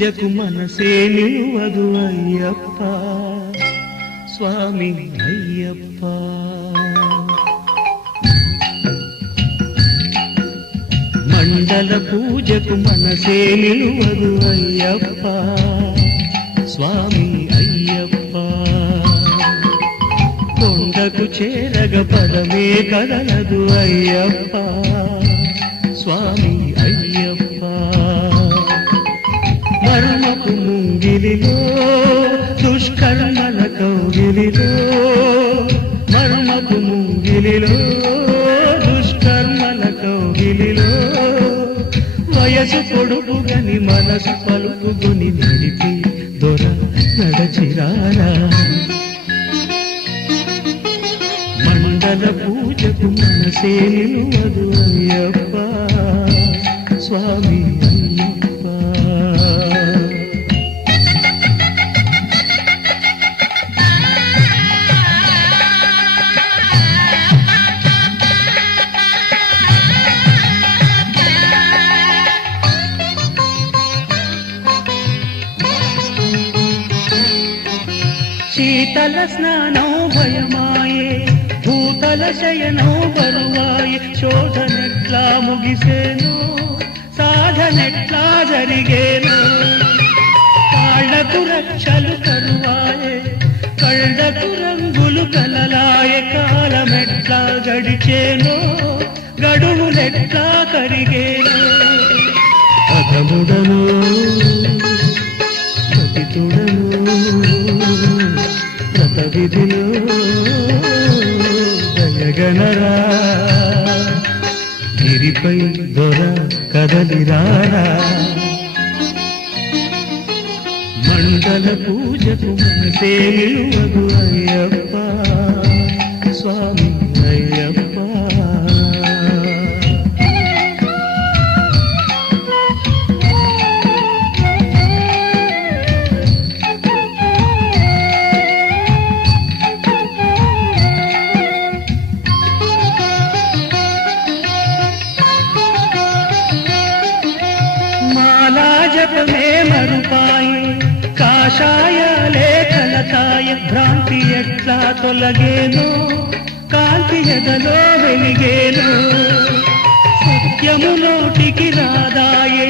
పూజకు మనసే నిలువదు అయ్యప్ప స్వామి అయ్యప్ప. మండల పూజకు మనసే నిలువదు అయ్యప్ప స్వామి అయ్యప్ప. కొండకు చేరగ పదమే కదలదు అయ్యప్ప స్వామి అయ్యప్ప. మర్మపు ముంగిలిలో దుష్కర్మల కౌగిలిలో, మర్మపు ముంగిలిలో దుష్కర్మల కౌగిలిలో, వయసు పొడుపుగని మనసు పలుపుగుని నడిపి దొర నడచిరారా. మండల పూజకు మనసే నిలువదు అయ్యప్ప స్వామి అయ్యప్ప. శీతల స్నానం భయమాయే, భూతల శయనం బరువాయే, శోధనెట్లా ముగిసేను సాధనెట్లా జరిగేను. కాళ్లకు రక్షలు కరువాయే, కళ్ళకు రంగులు కలలాయే, కాలమెట్లా గడిచేను గడువులెట్లా కరిగేను. అధముడను పతితుడను వ్రత విధిలో దయగనరా, గిరిపై దొర కదలిరారా. మండల పూజకు మనసే నిలువదు అయ్యప్ప స్వామి అయ్యప్ప. జపమే మరుపాయి, కాషాయాలే కలతాయి, భ్రాంతి ఎట్లా తొలగేను కాంతి ఎదలో వెలిగేను. సత్యము నోటికి రాదాయే,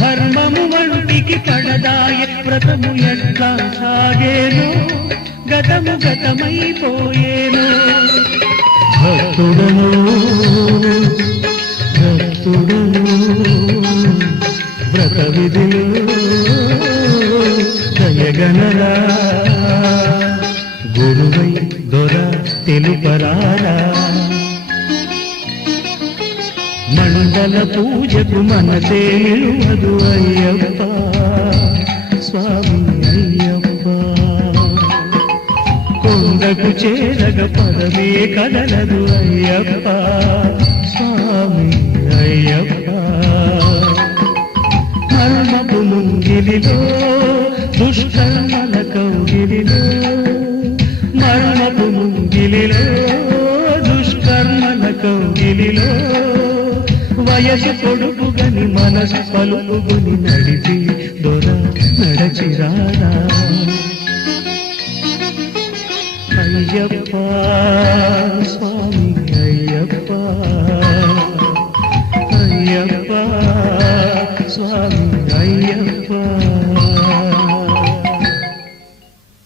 ధర్మము వంటికి పడదాయే, వ్రతము ఎట్లా సాగేను గతము గతమైపోయేను. భక్తుడను భక్తుడను వ్రత విధిలో దయగనరా, గురువై దొర తెలుపరారా. మండల పూజకు మనసే నిలువదు అయ్యప్ప స్వామి అయ్యప్ప. కొండకు చేరగ పదమే కదలదు అయ్యప్ప స్వామి అయ్యప్ప. మర్మపు ముంగిలిలో దుష్కర్మల కౌగిలిలో, మర్మపు ముంగిలిలో దుష్కర్మల కౌగిలిలో, వయసు పొడుపుగని మనసు పలుపుగుని నడిపి దొర నడచిరారా. అయ్యప్ప స్వామి అయ్యప్ప అయ్యప్ప స్వామి